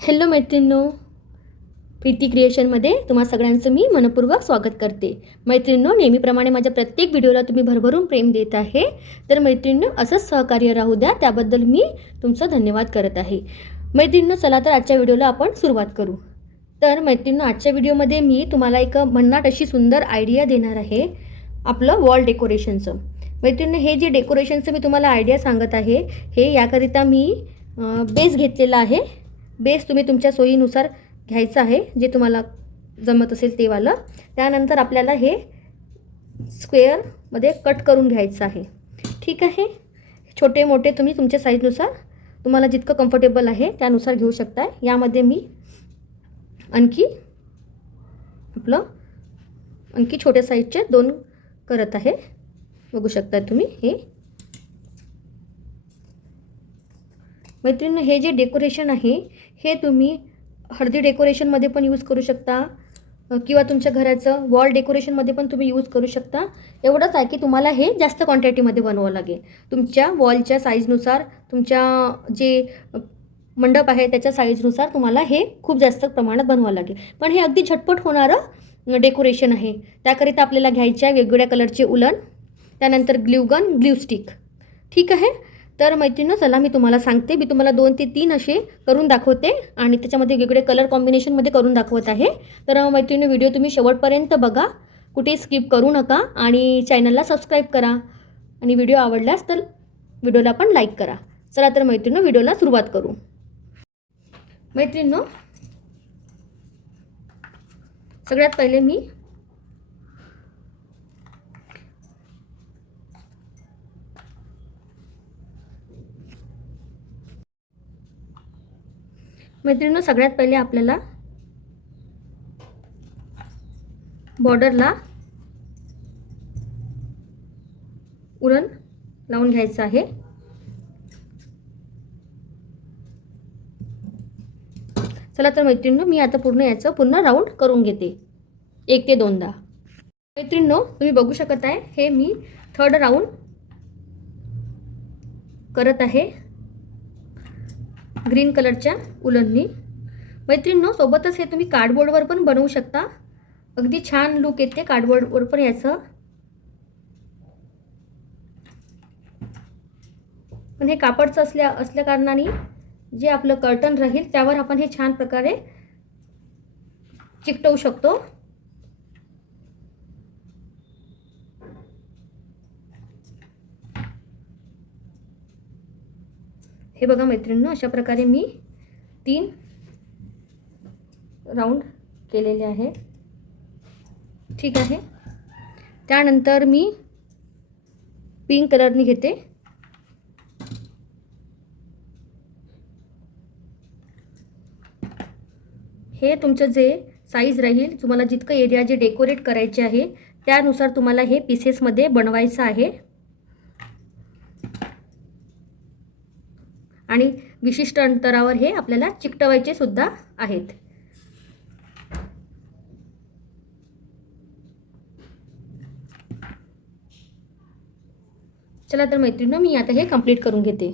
Hello मैत्रिणींनो, प्रीती क्रिएशनमध्ये तुम्हा सगळ्यांचं मी मनपूर्वक स्वागत करते. मैत्रिणींनो, नेहमीप्रमाणे माझ्या प्रत्येक व्हिडिओला तुम्ही भरभरून प्रेम देत आहे. तर मैत्रिणींनो, असंच सहकार्य राहू द्या, त्याबद्दल मी तुमचं धन्यवाद करत आहे. मैत्रिणींनो, चला तर आजच्या व्हिडिओला आपण सुरुवात करू. तर मैत्रिणींनो, आजच्या व्हिडिओमध्ये मी तुम्हाला एक भन्नाट अशी सुंदर आयडिया देणार आहे आपलं वॉल डेकोरेशनचं. मैत्रिणींनो, हे जे डेकोरेशनचं मी तुम्हाला आयडिया सांगत आहे, हे याकरिता मी बेस घेतलेला आहे. बेस तुम्ही तुमच्या सोयीनुसार घ्यायचं आहे, जे तुम्हाला जमत असेल ते वालं. त्यानंतर आपल्याला हे स्क्वेअरमध्ये कट करून घ्यायचं आहे. ठीक आहे, छोटे मोठे तुम्ही तुमच्या साईजनुसार तुम्हाला जितकं कम्फर्टेबल आहे त्यानुसार घेऊ शकता. यामध्ये मी आणखी छोट्या साईजचे 2 करत आहे. बघू शकता तुम्ही हे. मैत्रिणींनो, हे जे डेकोरेशन आहे हे तुम्ही हळदी डेकोरेशनमध्ये पण यूज करू शकता किंवा तुमच्या घराचं वॉल डेकोरेशनमध्ये पण तुम्ही यूज करू शकता. एवढंच आहे की तुम्हाला हे जास्त क्वांटिटीमध्ये बनवावं लागेल. तुमच्या वॉलच्या साईजनुसार, तुमच्या जे मंडप आहे त्याच्या साईजनुसार तुम्हाला हे खूप जास्त प्रमाणात बनवावं लागेल. पण हे अगदी झटपट होणारं डेकोरेशन आहे. त्याकरिता आपल्याला घ्यायच्या वेगवेगळ्या कलरचे उलन, त्यानंतर ग्ल्यूगन, ग्ल्यू स्टिक. ठीक आहे, तर मैत्रिणींनो, चला मी तुम्हाला सांगते. मी तुम्हाला 2 ते 3 असे करून दाखवते आणि त्याच्यामध्ये वेगवेगळे कलर कॉम्बिनेशनमध्ये करून दाखवत आहे. तर मैत्रिणींनो, व्हिडिओ तुम्ही शेवटपर्यंत बघा, कुठे स्किप करू नका आणि चॅनलला सबस्क्राईब करा. आणि व्हिडिओ आवडल्यास तर व्हिडिओला पण लाईक करा. चला तर मैत्रिणींनो, व्हिडिओला सुरुवात करू. मैत्रिणींनो, सगळ्यात पहिले मी सगळ्यात पहिले आपल्याला बॉर्डरला उलन लावून घ्यायचं आहे. चला तर मैत्रिणींनो, मी आता पूर्ण राऊंड करून घेते 1 ते 2दा. मैत्रिणींनो, तुम्ही बघू शकत आहे, हे मी 3rd राऊंड करत आहे ग्रीन कलरच्या उलननी. मैत्रिणींनो, सोबतच हे तुम्ही कार्डबोर्डवर पण बनवू शकता. अगदी छान लुक येते कार्डबोर्डवर पण याचं. पण हे कापडचं असल्या कारणाने जे आपलं कर्टन राहील त्यावर आपण हे छान प्रकारे चिकटवू शकतो. हे बघा मैत्रिणींनो, अशा प्रकारे मी 3 राऊंड केलेले आहे. ठीक आहे, त्यानंतर मी पिंक कलरनी घेते. हे तुमचं जे साईज राहील, तुम्हाला जितकं एरिया जे डेकोरेट करायचे आहे त्यानुसार तुम्हाला हे पीसेसमध्ये बनवायचं आहे आणि विशिष्ट अंतरावर हे आपल्याला चिकटवायचे सुद्धा आहेत. चला तर मैत्रिणींनो, मी आता हे कंप्लीट करून घेते.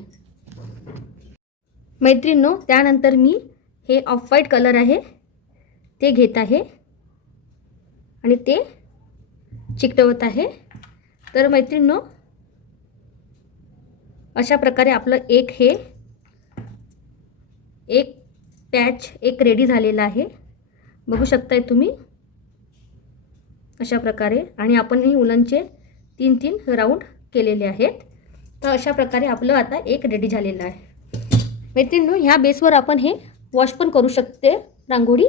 मैत्रिणींनो, त्यानंतर मी हे ऑफ व्हाईट कलर आहे ते घेत आहे आणि ते चिकटवत आहे. तर मैत्रिणींनो, अशा प्रकारे आपलं एक पॅच रेडी झालेला आहे. बघू शकताय तुम्ही अशा प्रकारे. आणि आपण ही उलनचे 3 राऊंड केलेले आहेत. तर अशा प्रकारे आपलं आता एक रेडी झालेलं आहे. मैत्रिणींनो, ह्या बेसवर आपण हे वॉश पण करू शकते, रांगोळी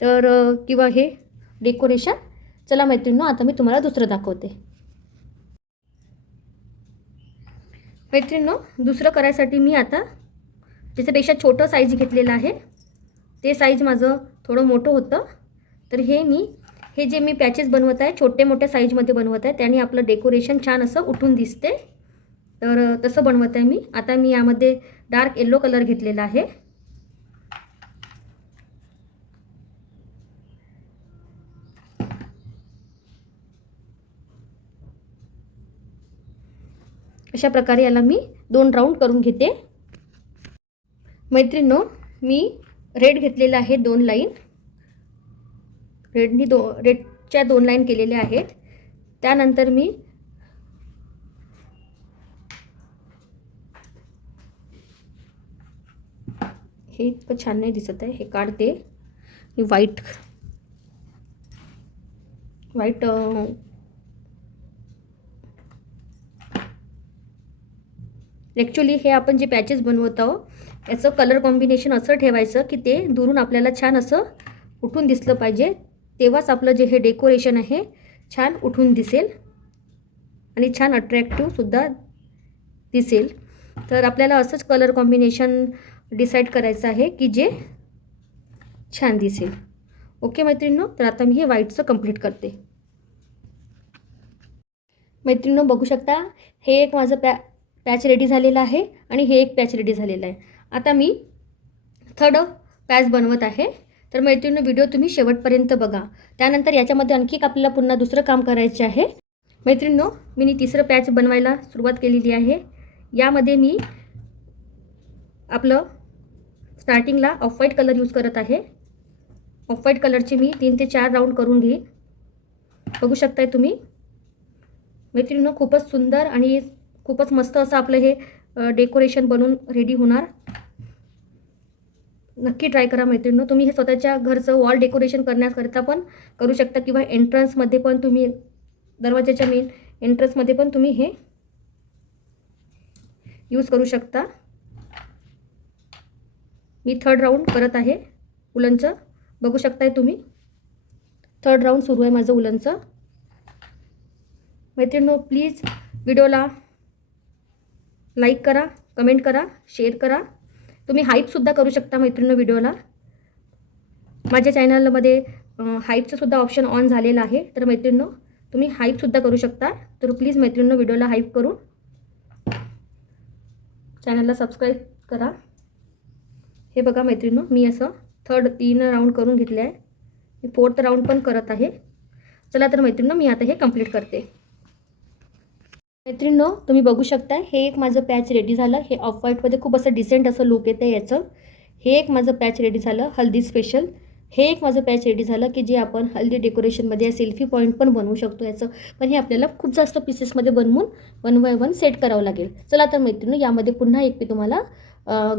तर किंवा हे डेकोरेशन. चला मैत्रिणींनो, आता मी तुम्हाला दुसरं दाखवते. मैत्रिणींनो, दुसरं करायसाठी मी आता त्याच्यापेक्षा छोटं साईज घेतलेलं आहे. ते साईज माझं थोडं मोठं होतं. तर हे जे मी पॅचेस बनवत आहे छोटे मोठ्या साईजमध्ये बनवत आहे, त्याने आपलं डेकोरेशन छान असं उठून दिसते. तर तसं बनवत आहे मी. आता मी यामध्ये डार्क येलो कलर घेतलेला आहे. अशा प्रकारे याला मी 2 राऊंड करून घेते. मैत्रिणींनो, मी रेड घेतलेला आहे 2 लाईन, रेडच्या 2 लाईन केलेल्या आहेत. त्यानंतर मी हे इतकं छान नाही दिसत आहे, हे काढते. व्हाईट ॲक्च्युली हे आपण जे पॅचेस बनवत आहोत याचं कलर कॉम्बिनेशन असं ठेवायचं की ते दुरून आपल्याला छान असं उठून दिसलं पाहिजे. तेव्हाच आपलं जे हे डेकोरेशन आहे छान उठून दिसेल आणि छान अट्रॅक्टिव्हसुद्धा दिसेल. तर आपल्याला असंच कलर कॉम्बिनेशन डिसाईड करायचं आहे की जे छान दिसेल. ओके मैत्रिणींनो, तर आता मी हे व्हाईटचं कंप्लीट करते. मैत्रिणींनो बघू शकता, हे एक माझं पॅच रेडी झालेलं आहे आणि हे एक पॅच रेडी झालेलं आहे. आता मी थर्ड पॅच बनवत आहे. तर मैत्रिणींनो व्हिडिओ तुम्ही शेवटपर्यंत बघा. त्यानंतर याच्यामध्ये आणखी आपल्याला पुन्हा दुसरं काम करायचे आहे. मैत्रिणींनो मी तिसरं पॅच बनवायला सुरुवात केलेली आहे. यामध्ये मी आपलं स्टार्टिंगला ऑफ व्हाईट कलर यूज करत आहे. ऑफ व्हाईट कलरचे मी 3 ते 4 राऊंड करून घेईन. बघू शकताय तुम्ही मैत्रिणींनो, खूपच सुंदर आणि खूपच मस्त असं आपलं हे डेकोरेशन बनून रेडी होणार. नक्की ट्राय करा मैत्रिणींनो. तुम्ही हे स्वतःच्या घरचं वॉल डेकोरेशन करण्याकरता पण करू शकता किंवा एंट्रन्समध्ये पण तुम्ही दरवाजाच्या मेन एंट्रन्समध्ये पण तुम्ही हे यूज करू शकता. मी थर्ड राऊंड करत आहे उलनचं. बघू शकताय तुम्ही थर्ड राऊंड सुरू आहे माझं उलनचं. मैत्रिणींनो प्लीज व्हिडिओला लाईक करा, कमेंट करा, शेअर करा. तुम्ही हाईपसुद्धा करू शकता मैत्रिणींनो व्हिडिओला. माझ्या चॅनलमध्ये हाईपचंसुद्धा ऑप्शन ऑन झालेलं आहे. तर मैत्रिणींनो तुम्ही हाईपसुद्धा करू शकता. तर प्लीज मैत्रिणींनो व्हिडिओला हाईप करून चॅनलला सबस्क्राईब करा. हे बघा मैत्रिणींनो, मी असं 3 राऊंड करून घेतले आहे. मी 4th राऊंड पण करत आहे. चला तर मैत्रिणींनो मी आता हे कंप्लीट करते. मैत्रिणींनो तुम्ही बघू शकता, हे एक माझं पॅच रेडी झालं. हे ऑफ व्हाईटमध्ये खूप असं डिसेंट असं लुक येतं याचं. हे एक माझं पॅच रेडी झालं हल्दी स्पेशल. हे एक माझं पॅच रेडी झालं की जे आपण हल्दी डेकोरेशनमध्ये सेल्फी पॉईंट पण बनवू शकतो याचं. पण हे आपल्याला खूप जास्त पीसेसमध्ये बनवून 1 बाय 1 सेट करावं लागेल. चला तर मैत्रिणींनो यामध्ये पुन्हा एक मी तुम्हाला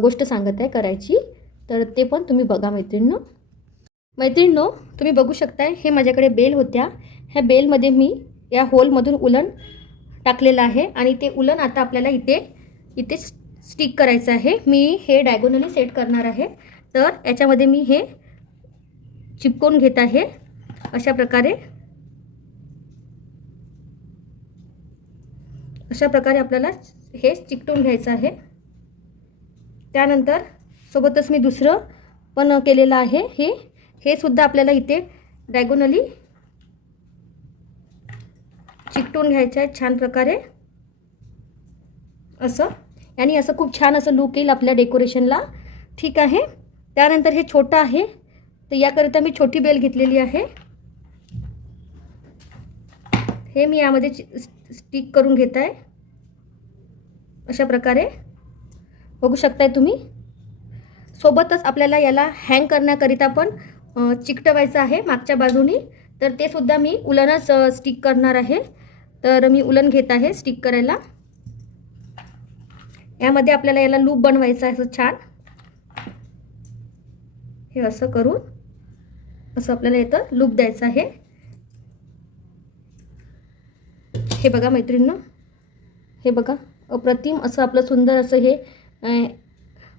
गोष्ट सांगत आहे करायची. तर ते पण तुम्ही बघा मैत्रिणींनो. मैत्रिणींनो तुम्ही बघू शकताय, हे माझ्याकडे बेल होत्या. ह्या बेलमध्ये मी या होलमधून उलन टाकलेलं आहे आणि ते उलन आता आपल्याला इथे स्टिक करायचं आहे. मी हे डायगोनली सेट करणार आहे. तर याच्यामध्ये मी हे चिपकवून घेत आहे अशा प्रकारे. आपल्याला हे चिकटवून घ्यायचं आहे. त्यानंतर सोबतच मी दुसरं पण केलेलं आहे. हे सुद्धा आपल्याला इथे डायगोनली चिकटवून घ्यायचं आहे छान प्रकारे असं. आणि असं खूप छान असं लुक येईल आपल्या डेकोरेशनला. ठीक आहे. त्यानंतर हे छोटं आहे तर याकरिता मी छोटी बेल घेतलेली आहे. हे मी यामध्ये स्टिक करून घेत आहे अशा प्रकारे. बघू शकताय तुम्ही. सोबतच आपल्याला याला हँग करण्याकरिता पण चिकटवायचं आहे मागच्या बाजूनी. तर ते सुद्धा मी उलनच स्टिक करणार आहे. तर मी उलन घेत आहे स्टिक करायला. यामध्ये आपल्याला याला लूप बनवायचा आहे असं छान. हे असं करून असं आपल्याला इथं लूप द्यायचं आहे. हे बघा मैत्रिणींनो, हे बघा अप्रतिम असं आपलं सुंदर असं हे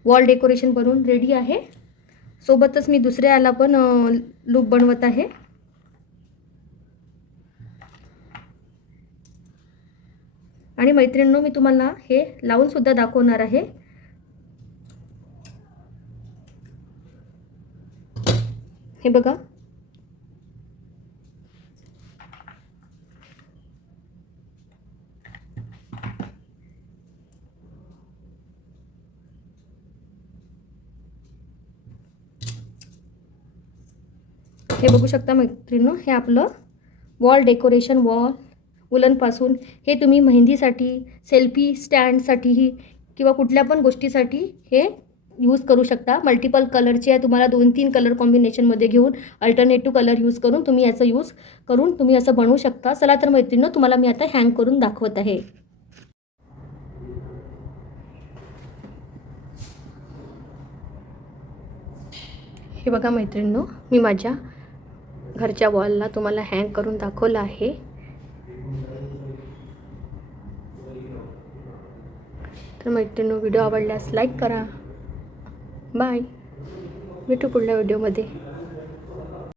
वॉल डेकोरेशन बनवून रेडी आहे. सोबतच मी दुसऱ्या याला पण लूप बनवत आहे. आणि मैत्रिणींनो मी तुम्हाला हे लावून सुद्धा दाखवणार आहे. हे बघा. हे बघू शकता मैत्रिणींनो, हे आपलं वॉल डेकोरेशन उलनपासून. हे तुम्ही मेहंदीसाठी, सेल्फी स्टँडसाठीही किंवा कुठल्या पण गोष्टीसाठी हे यूज करू शकता. मल्टिपल कलरचे आहे, तुम्हाला 2-3 कलर कॉम्बिनेशनमध्ये घेऊन अल्टरनेटिव्ह कलर यूज करून तुम्ही याचं यूज करून तुम्ही असं बनवू शकता. चला तर मैत्रिणींनो, तुम्हाला मी आता हँग करून दाखवत आहे. हे बघा मैत्रिणींनो, मी माझ्या घरच्या वॉलला तुम्हाला हँग करून दाखवलं आहे. तर मैत्रिणींनो, व्हिडिओ आवडल्यास लाईक करा. बाय. भेटू पुढल्या व्हिडिओमध्ये.